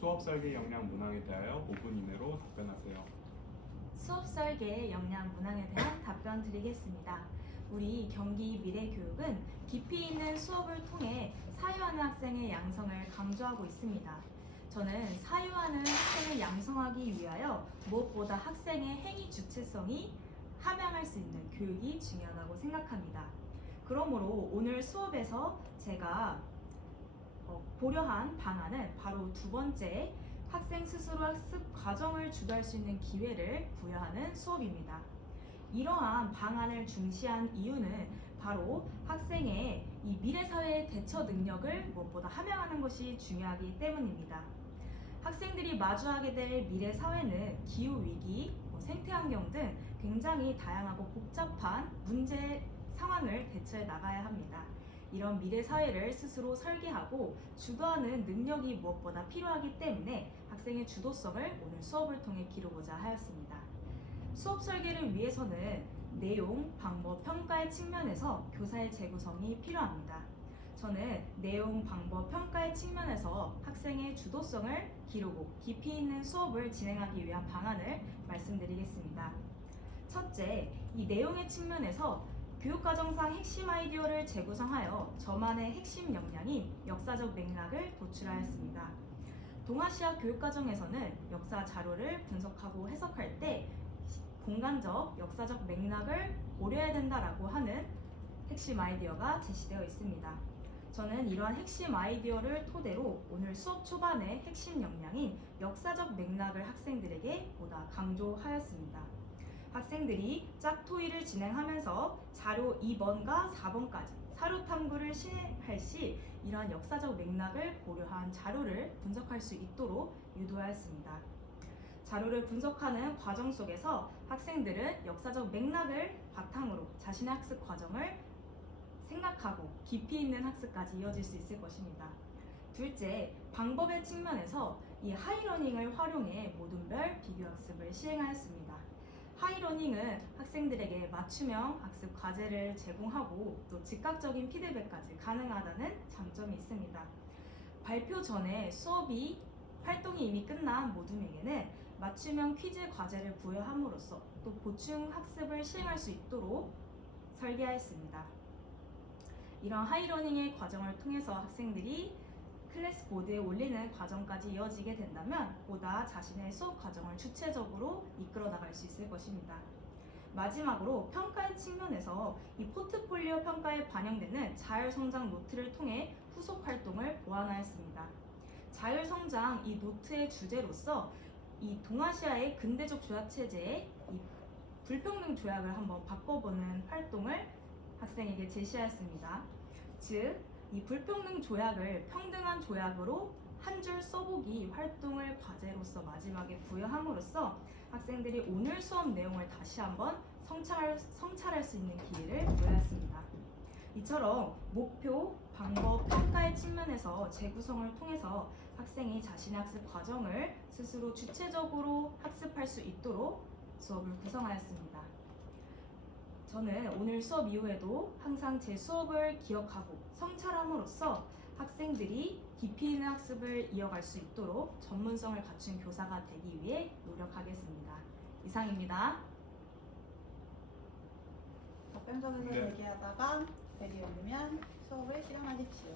수업 설계 역량 문항에 대하여 5분 이내로 답변하세요. 수업 설계 역량 문항에 대한 답변 드리겠습니다. 우리 경기 미래교육은 깊이 있는 수업을 통해 사유하는 학생의 양성을 강조하고 있습니다. 저는 사유하는 학생을 양성하기 위하여 무엇보다 학생의 행위 주체성이 함양할 수 있는 교육이 중요하다고 생각합니다. 그러므로 오늘 수업에서 제가 고려한 방안은 바로 두 번째, 학생 스스로 학습 과정을 주도할 수 있는 기회를 부여하는 수업입니다. 이러한 방안을 중시한 이유는 바로 학생의 이 미래사회의 대처 능력을 무엇보다 함양하는 것이 중요하기 때문입니다. 학생들이 마주하게 될 미래사회는 기후위기, 생태환경 등 굉장히 다양하고 복잡한 문제 상황을 대처해 나가야 합니다. 이런 미래 사회를 스스로 설계하고 주도하는 능력이 무엇보다 필요하기 때문에 학생의 주도성을 오늘 수업을 통해 기르고자 하였습니다. 수업 설계를 위해서는 내용, 방법, 평가의 측면에서 교사의 재구성이 필요합니다. 저는 내용, 방법, 평가의 측면에서 학생의 주도성을 기르고 깊이 있는 수업을 진행하기 위한 방안을 말씀드리겠습니다. 첫째, 이 내용의 측면에서 교육과정상 핵심 아이디어를 재구성하여 저만의 핵심 역량인 역사적 맥락을 도출하였습니다. 동아시아 교육과정에서는 역사 자료를 분석하고 해석할 때 공간적, 역사적 맥락을 고려해야 된다라고 하는 핵심 아이디어가 제시되어 있습니다. 저는 이러한 핵심 아이디어를 토대로 오늘 수업 초반의 핵심 역량인 역사적 맥락을 학생들에게 보다 강조하였습니다. 학생들이 짝토의를 진행하면서 자료 2번과 4번까지 사료 탐구를 실행할 시 이러한 역사적 맥락을 고려한 자료를 분석할 수 있도록 유도하였습니다. 자료를 분석하는 과정 속에서 학생들은 역사적 맥락을 바탕으로 자신의 학습 과정을 생각하고 깊이 있는 학습까지 이어질 수 있을 것입니다. 둘째, 방법의 측면에서 이 하이러닝을 활용해 모든별 비교학습을 시행하였습니다. 하이러닝은 학생들에게 맞춤형 학습 과제를 제공하고 또 즉각적인 피드백까지 가능하다는 장점이 있습니다. 발표 전에 활동이 이미 끝난 모둠에게는 맞춤형 퀴즈 과제를 부여함으로써 또 보충 학습을 시행할 수 있도록 설계하였습니다. 이런 하이러닝의 과정을 통해서 학생들이 클래스 보드에 올리는 과정까지 이어지게 된다면 보다 자신의 수업 과정을 주체적으로 이끌어 나갈 수 있을 것입니다. 마지막으로 평가의 측면에서 이 포트폴리오 평가에 반영되는 자율성장 노트를 통해 후속 활동을 보완하였습니다. 자율성장 이 노트의 주제로서 이 동아시아의 근대적 조약체제의 이 불평등 조약을 한번 바꿔보는 활동을 학생에게 제시하였습니다. 즉, 이 불평등 조약을 평등한 조약으로 한 줄 써보기 활동을 과제로서 마지막에 부여함으로써 학생들이 오늘 수업 내용을 다시 한번 성찰할 수 있는 기회를 부여했습니다. 이처럼 목표, 방법, 평가의 측면에서 재구성을 통해서 학생이 자신의 학습 과정을 스스로 주체적으로 학습할 수 있도록 수업을 구성하였습니다. 저는 오늘 수업 이후에도 항상 제 수업을 기억하고 성찰함으로써 학생들이 깊이 있는 학습을 이어갈 수 있도록 전문성을 갖춘 교사가 되기 위해 노력하겠습니다. 이상입니다. 답변석에서 네. 대기하다가 벨이 울리면 수업을 시작하십시오.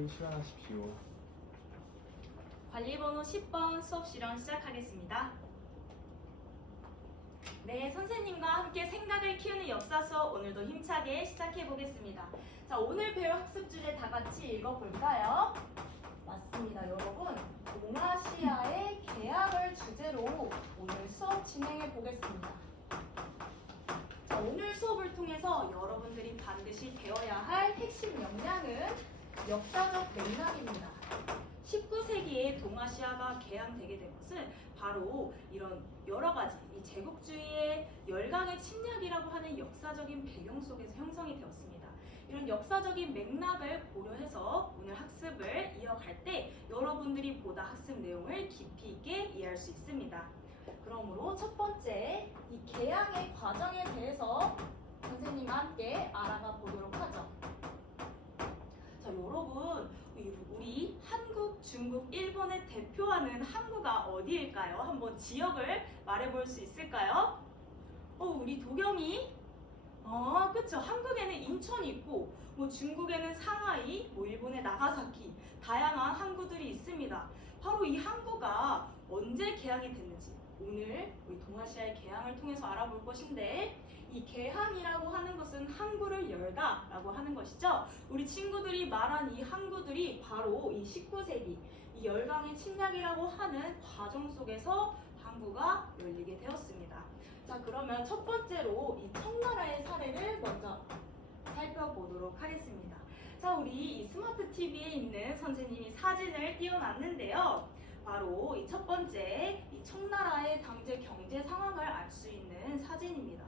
수업을 시연하십시오. 관리번호 10번 수업 실험 시작하겠습니다. 네, 선생님과 함께 생각을 키우는 역사 수업 오늘도 힘차게 시작해 보겠습니다. 자, 오늘 배울 학습 주제 다 같이 읽어볼까요? 맞습니다, 여러분. 동아시아의 개항을 주제로 오늘 수업 진행해 보겠습니다. 자, 오늘 수업을 통해서 여러분들이 반드시 배워야 할 핵심 역량은 역사적 맥락입니다. 19세기에 동아시아가 개항되게 된 것은 바로 이런 여러 가지 이 제국주의의 열강의 침략이라고 하는 역사적인 배경 속에서 형성이 되었습니다. 이런 역사적인 맥락을 고려해서 오늘 학습을 이어갈 때 여러분들이 보다 학습 내용을 깊이 있게 이해할 수 있습니다. 그러므로 첫 번째 이 개항의 과정에 대해서 선생님과 함께 알아가 보도록 하죠. 자, 여러분, 우리 한국, 중국, 일본을 대표하는 항구가 어디일까요? 한번 지역을 말해볼 수 있을까요? 우리 도경이? 그쵸. 한국에는 인천이 있고, 중국에는 상하이, 일본의 나가사키, 다양한 항구들이 있습니다. 바로 이 항구가 언제 개항이 됐는지 오늘 우리 동아시아의 개항을 통해서 알아볼 것인데, 이 개항이라고 하는 것은 항구를 열다라고 하는 것이죠. 우리 친구들이 말한 이 항구들이 바로 이 19세기 이 열강의 침략이라고 하는 과정 속에서 항구가 열리게 되었습니다. 자, 그러면 첫 번째로 이 청나라의 사례를 먼저 살펴보도록 하겠습니다. 자, 우리 이 스마트 TV에 있는 선생님이 사진을 띄워놨는데요. 바로 이 첫 번째 이 청나라의 당시 경제 상황을 알 수 있는 사진입니다.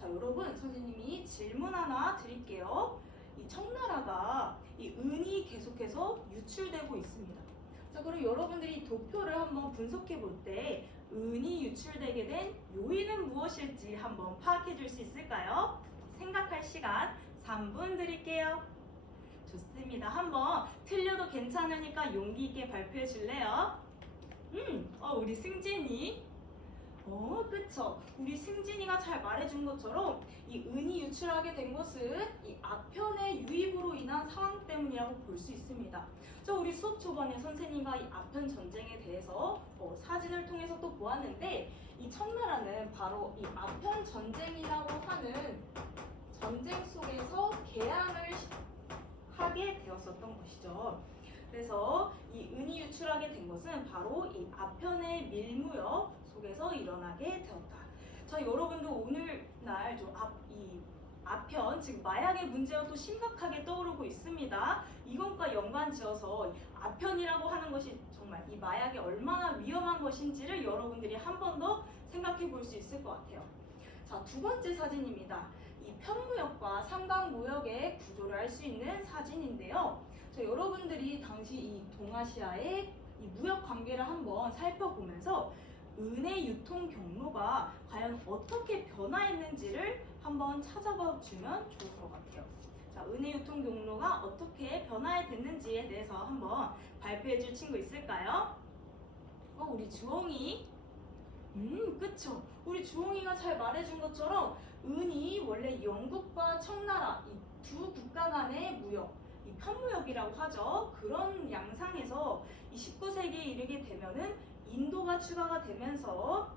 자, 여러분, 선생님이 질문 하나 드릴게요. 이 청나라가 이 은이 계속해서 유출되고 있습니다. 자, 그럼 여러분들이 도표를 한번 분석해 볼 때 은이 유출되게 된 요인은 무엇일지 한번 파악해 줄 수 있을까요? 생각할 시간 3분 드릴게요. 좋습니다. 한번 틀려도 괜찮으니까 용기 있게 발표해 줄래요? 우리 승진이. 그쵸. 우리 승진이가 잘 말해준 것처럼 이 은이 유출하게 된 것은 이 아편의 유입으로 인한 상황 때문이라고 볼 수 있습니다. 자, 우리 수업 초반에 선생님과 이 아편 전쟁에 대해서 사진을 통해서 또 보았는데 이 청나라는 바로 이 아편 전쟁이라고 하는 전쟁 속에서 개항을 하게 되었었던 것이죠. 그래서 이 은이 유출하게 된 것은 바로 이 아편의 밀무역 속에서 일어나게 되었다. 자, 여러분도 오늘날 이 아편, 즉 마약의 문제가 또 심각하게 떠오르고 있습니다. 이것과 연관지어서 아편이라고 하는 것이 정말 이 마약이 얼마나 위험한 것인지를 여러분들이 한 번 더 생각해 볼 수 있을 것 같아요. 자, 두 번째 사진입니다. 이 편무역과 삼강무역의 구조를 알 수 있는 사진인데요. 자, 여러분들이 당시 이 동아시아의 이 무역 관계를 한번 살펴보면서 은의 유통 경로가 과연 어떻게 변화했는지를 한번 찾아봐 주면 좋을 것 같아요. 자, 은의 유통 경로가 어떻게 변화됐는지에 대해서 한번 발표해 줄 친구 있을까요? 우리 주홍이. 그쵸. 우리 주홍이가 잘 말해준 것처럼 은이 원래 영국과 청나라 이 두 국가 간의 무역, 이 편무역이라고 하죠. 그런 양상에서 이 19세기에 이르게 되면은 인도가 추가가 되면서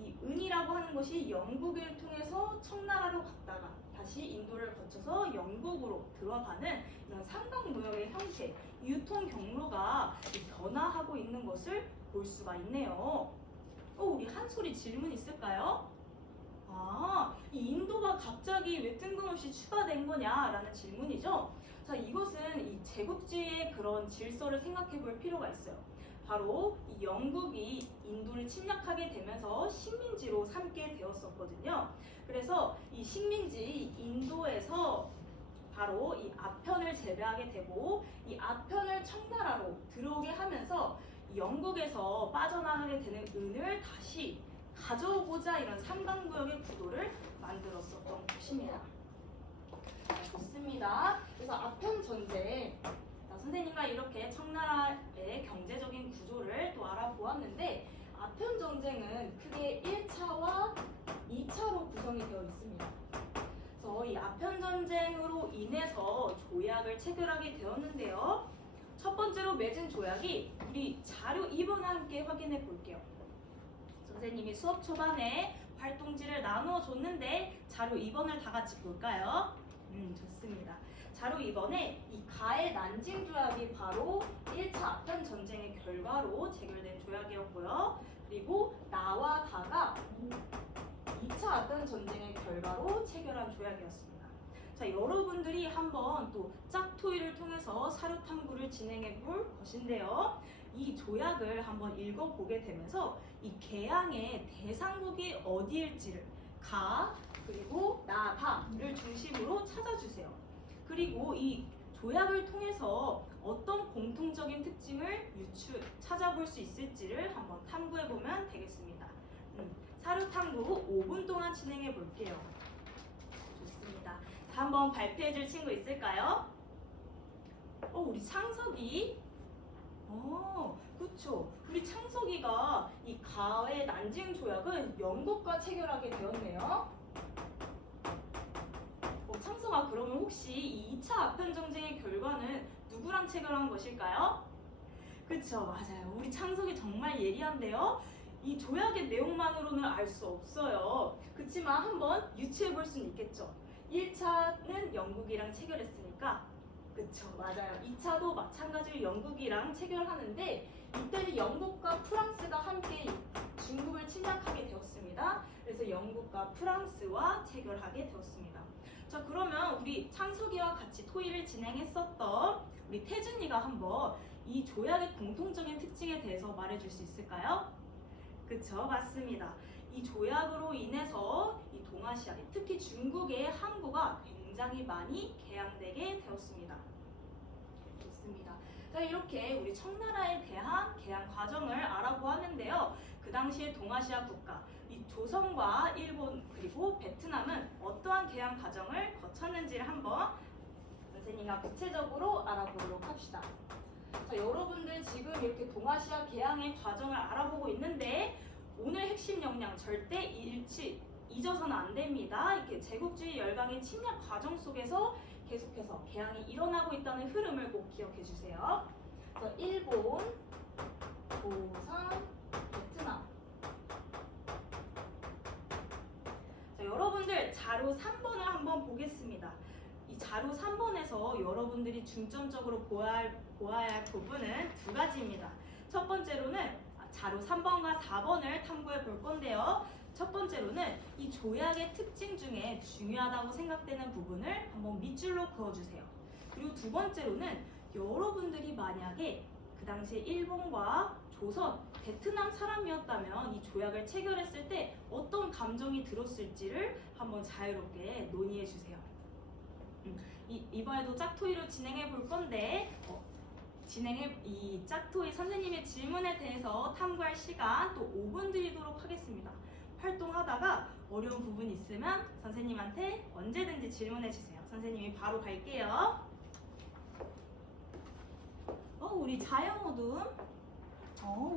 이 은이라고 하는 것이 영국을 통해서 청나라로 갔다가 다시 인도를 거쳐서 영국으로 들어가는 이런 삼강무역의 형태, 유통 경로가 변화하고 있는 것을 볼 수가 있네요. 우리 한솔이 질문 있을까요? 이 인도가 갑자기 왜 뜬금없이 추가된 거냐라는 질문이죠. 자, 이것은 이 제국주의의 그런 질서를 생각해 볼 필요가 있어요. 바로 이 영국이 인도를 침략하게 되면서 식민지로 삼게 되었었거든요. 그래서 이 식민지 인도에서 바로 이 아편을 재배하게 되고 이 아편을 청나라로 들어오게 하면서 영국에서 빠져나가게 되는 은을 다시 가져오고자 이런 삼강무역의 구도를 만들었었던 것입니다. 좋습니다. 그래서 아편 전쟁, 선생님과 이렇게 청나라의 경제적인 구조를 또 알아보았는데 아편 전쟁은 크게 1차와 2차로 구성이 되어 있습니다. 그래서 이 아편 전쟁으로 인해서 조약을 체결하게 되었는데요. 첫 번째로 맺은 조약이 우리 자료 2번과 함께 확인해 볼게요. 선생님이 수업 초반에 활동지를 나누어 줬는데 자료 2번을 다 같이 볼까요? 좋습니다. 자료 2번에 이 가의 난징 조약이 바로 1차 아편 전쟁의 결과로 체결된 조약이었고요. 그리고 나와 다가 2차 아편 전쟁의 결과로 체결한 조약이었습니다. 자, 여러분들이 한번 또 짝토이를 통해서 사료 탐구를 진행해 볼 것인데요. 이 조약을 한번 읽어보게 되면서 이 개항의 대상국이 어디일지를 가 그리고 나, 다를 중심으로 찾아주세요. 그리고 이 조약을 통해서 어떤 공통적인 특징을 찾아볼 수 있을지를 한번 탐구해 보면 되겠습니다. 사료 탐구 5분 동안 진행해 볼게요. 좋습니다. 자, 한번 발표해 줄 친구 있을까요? 우리 창석이. 그쵸. 우리 창석이가 이 가의 난징 조약은 영국과 체결하게 되었네요. 창석아, 그러면 혹시 이 2차 아편 전쟁의 결과는 누구랑 체결한 것일까요? 그쵸, 맞아요. 우리 창석이 정말 예리한데요. 이 조약의 내용만으로는 알 수 없어요. 그치만 한번 유추해 볼 수는 있겠죠. 1차는 영국이랑 체결했으니까. 그쵸, 맞아요. 2차도 마찬가지로 영국이랑 체결하는데 이때는 영국과 프랑스가 함께 중국을 침략하게 되었습니다. 그래서 영국과 프랑스와 체결하게 되었습니다. 자, 그러면 우리 창석이와 같이 토의를 진행했었던 우리 태준이가 한번 이 조약의 공통적인 특징에 대해서 말해줄 수 있을까요? 그쵸, 맞습니다. 이 조약으로 인해서 이 동아시아, 특히 중국의 항구가 굉장히 많이 개항되게 되었습니다. 좋습니다. 자, 이렇게 우리 청나라에 대한 개항 과정을 알아보았는데요. 그 당시에 동아시아 국가, 이 조선과 일본 그리고 베트남은 어떠한 개항 과정을 거쳤는지를 한번 선생님과 구체적으로 알아보도록 합시다. 자, 여러분들 지금 이렇게 동아시아 개항의 과정을 알아보고 있는데 오늘 핵심 역량 절대 잊어서는 안 됩니다. 이렇게 제국주의 열강의 침략 과정 속에서 계속해서 개항이 일어나고 있다는 흐름을 꼭 기억해 주세요. 그래서 일본, 조선, 베트남. 자, 여러분들 자료 3번을 한번 보겠습니다. 이 자료 3번에서 여러분들이 중점적으로 보아야 할 부분은 두 가지입니다. 첫 번째로는 자료 3번과 4번을 탐구해 볼 건데요. 첫 번째로는 이 조약의 특징 중에 중요하다고 생각되는 부분을 한번 밑줄로 그어주세요. 그리고 두 번째로는 여러분들이 만약에 그 당시에 일본과 조선, 베트남 사람이었다면 이 조약을 체결했을 때 어떤 감정이 들었을지를 한번 자유롭게 논의해 주세요. 이번에도 짝토이로 진행해 볼 건데 이 짝토이 선생님의 질문에 대해서 탐구할 시간 또 5분 드리도록 하겠습니다. 활동하다가 어려운 부분 있으면 선생님한테 언제든지 질문해 주세요. 선생님이 바로 갈게요. 우리 자연어둠.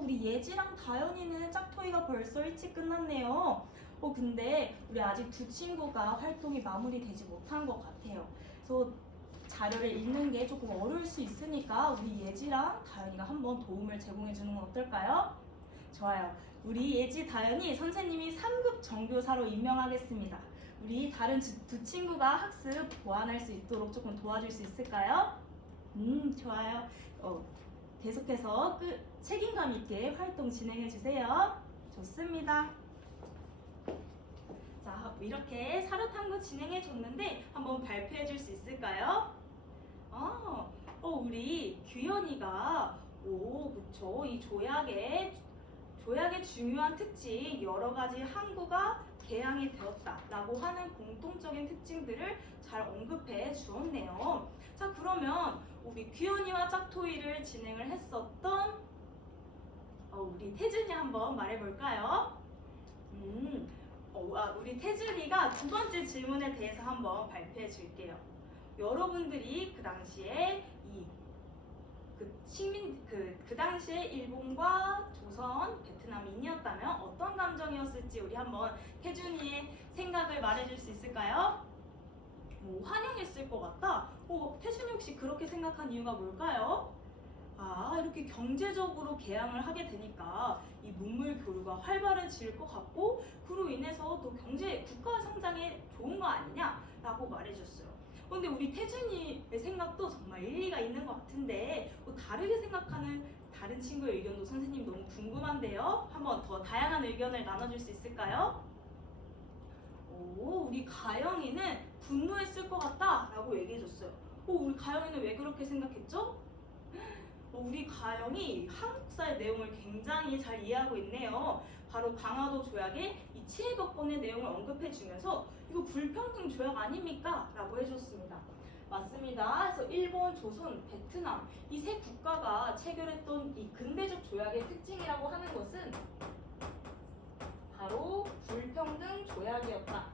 우리 예지랑 다현이는 짝토이가 벌써 일찍 끝났네요. 근데 우리 아직 두 친구가 활동이 마무리되지 못한 것 같아요. 그래서 자료를 읽는 게 조금 어려울 수 있으니까 우리 예지랑 다현이가 한번 도움을 제공해 주는 건 어떨까요? 좋아요. 우리 예지, 다현이 선생님이 3급 정교사로 임명하겠습니다. 우리 다른 두 친구가 학습 보완할 수 있도록 조금 도와줄 수 있을까요? 좋아요. 계속해서 책임감 있게 활동 진행해 주세요. 좋습니다. 자, 이렇게 사료 탐구 진행해 줬는데 한번 발표해 줄 수 있을까요? 우리 규현이가 그쵸. 이 조약의 중요한 특징 여러 가지 항구가 개항이 되었다라고 하는 공통적인 특징들을 잘 언급해 주었네요. 자, 그러면 우리 규현이와 짝토이를 진행을 했었던 우리 태준이 한번 말해볼까요? 우리 태준이가 두 번째 질문에 대해서 한번 발표해 줄게요. 여러분들이 그 당시에 그 당시에 일본과 조선, 베트남인이었다면 어떤 감정이었을지 우리 한번 태준이의 생각을 말해줄 수 있을까요? 환영했을 것 같다. 태준이 혹시 그렇게 생각한 이유가 뭘까요? 이렇게 경제적으로 개항을 하게 되니까 이 문물 교류가 활발해질 것 같고 그로 인해서 또 국가 성장에 좋은 거 아니냐라고 말해줬어요. 근데 우리 태준이의 생각도 정말 일리가 있는 것 같은데 다르게 생각하는 다른 친구의 의견도 선생님 너무 궁금한데요. 한번 더 다양한 의견을 나눠줄 수 있을까요? 우리 가영이는 분노했을 것 같다라고 얘기해줬어요. 우리 가영이는 왜 그렇게 생각했죠? 우리 가영이 한국사의 내용을 굉장히 잘 이해하고 있네요. 바로 강화도 조약의 이 치해법권의 내용을 언급해주면서 이거 불평등 조약 아닙니까? 라고 해줬습니다. 맞습니다. 그래서 일본, 조선, 베트남 이 세 국가가 체결했던 이 근대적 조약의 특징이라고 하는 것은 바로 불평등 조약이었다.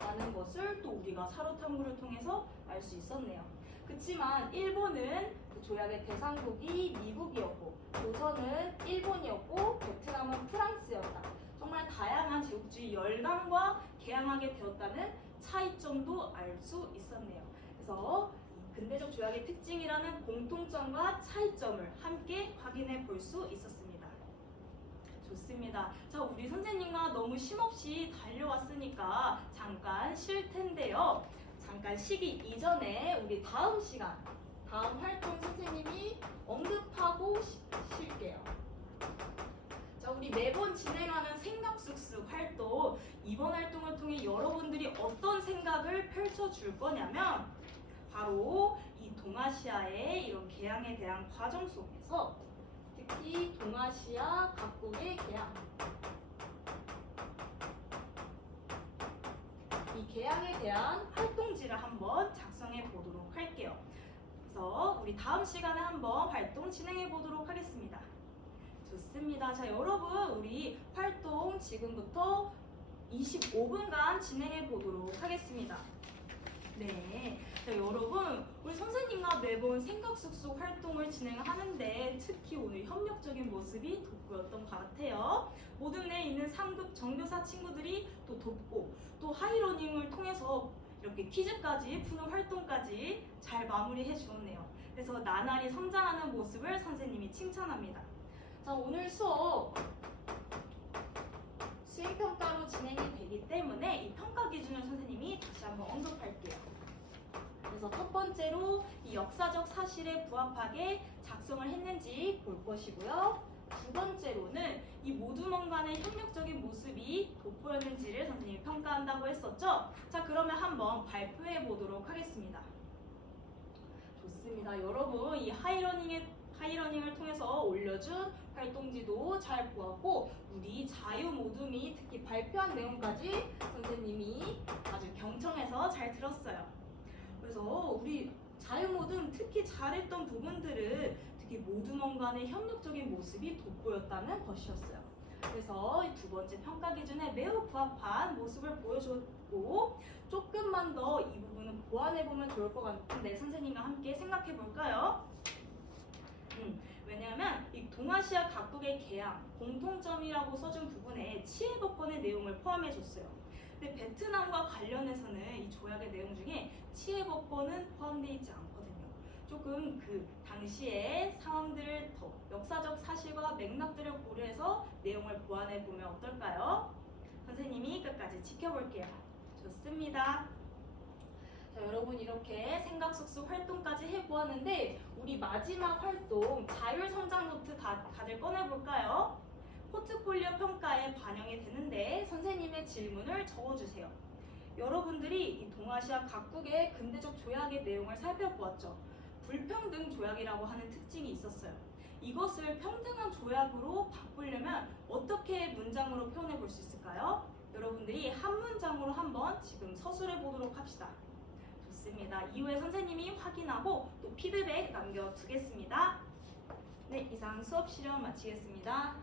라는 것을 또 우리가 사료탐구를 통해서 알 수 있었네요. 그렇지만 일본은 그 조약의 대상국이 미국이었고 조선은 일본이었고 베트남은 프랑스였다. 정말 다양한 제국주의 열강과 개항하게 되었다는 차이점도 알 수 있었네요. 그래서 근대적 조약의 특징이라는 공통점과 차이점을 함께 확인해 볼 수 있었습니다. 좋습니다. 자, 우리 선생님과 너무 쉼없이 달려왔으니까 잠깐 쉴 텐데요. 잠깐 쉬기 이전에 우리 다음 시간, 다음 활동 선생님이 언급하고 쉴게요. 자, 우리 매번 진행하는 생각쑥쑥 활동, 이번 활동을 통해 여러분들이 어떤 생각을 펼쳐줄 거냐면 바로 이 동아시아의 이런 개항에 대한 과정 속에서 특히 동아시아 각국의 개항, 이 개항에 대한 활동지를 한번 작성해 보도록 할게요. 그래서 우리 다음 시간에 한번 활동 진행해 보도록 하겠습니다. 좋습니다. 자, 여러분 우리 활동 지금부터 25분간 진행해 보도록 하겠습니다. 네, 자, 여러분 우리 선생님과 매번 생각쑥쑥 활동을 진행하는데 특히 오늘 협력적인 모습이 돋보였던 것 같아요. 모든 내 있는 3급 정교사 친구들이 또 돕고 또 하이러닝을 통해서 이렇게 퀴즈까지 푸는 활동까지 잘 마무리해 주었네요. 그래서 나날이 성장하는 모습을 선생님이 칭찬합니다. 자, 오늘 수업 수행평가로 진행이 되기 때문에 이 평가 기준을 선생님이 다시 한번 언급할게요. 그래서 첫 번째로 이 역사적 사실에 부합하게 작성을 했는지 볼 것이고요. 두 번째로는 이 모두먼 간의 협력적인 모습이 돋보였는지를 선생님이 평가한다고 했었죠. 자, 그러면 한번 발표해 보도록 하겠습니다. 좋습니다. 여러분 이 하이러닝을 통해서 올려준 활동지도 잘 보았고 우리 자유모둠이 특히 발표한 내용까지 선생님이 아주 경청해서 잘 들었어요. 그래서 우리 자유모둠 특히 잘했던 부분들은 특히 모두먼 간의 협력적인 모습이 돋보였다는 것이었어요. 그래서 두 번째 평가 기준에 매우 부합한 모습을 보여줬고 조금만 더 이 부분은 보완해보면 좋을 것 같은데 선생님과 함께 생각해 볼까요? 왜냐하면 이 동아시아 각국의 개항, 공통점이라고 써준 부분에 치해법권의 내용을 포함해줬어요. 근데 베트남과 관련해서는 이 조약의 내용 중에 치해법권은 포함되어 있지 않거든요. 조금 그 당시의 상황들을 더 역사적 사실과 맥락들을 고려해서 내용을 보완해보면 어떨까요? 선생님이 끝까지 지켜볼게요. 좋습니다. 자, 여러분 이렇게 생각쑥쑥 활동까지 해보았는데 우리 마지막 활동 자율성장 노트 다들 꺼내볼까요? 포트폴리오 평가에 반영이 되는데 선생님의 질문을 적어주세요. 여러분들이 이 동아시아 각국의 근대적 조약의 내용을 살펴보았죠. 불평등 조약이라고 하는 특징이 있었어요. 이것을 평등한 조약으로 바꾸려면 어떻게 문장으로 표현해 볼 수 있을까요? 여러분들이 한 문장으로 한번 지금 서술해 보도록 합시다. 좋습니다. 이후에 선생님이 확인하고 또 피드백 남겨두겠습니다. 네, 이상 수업 실험 마치겠습니다.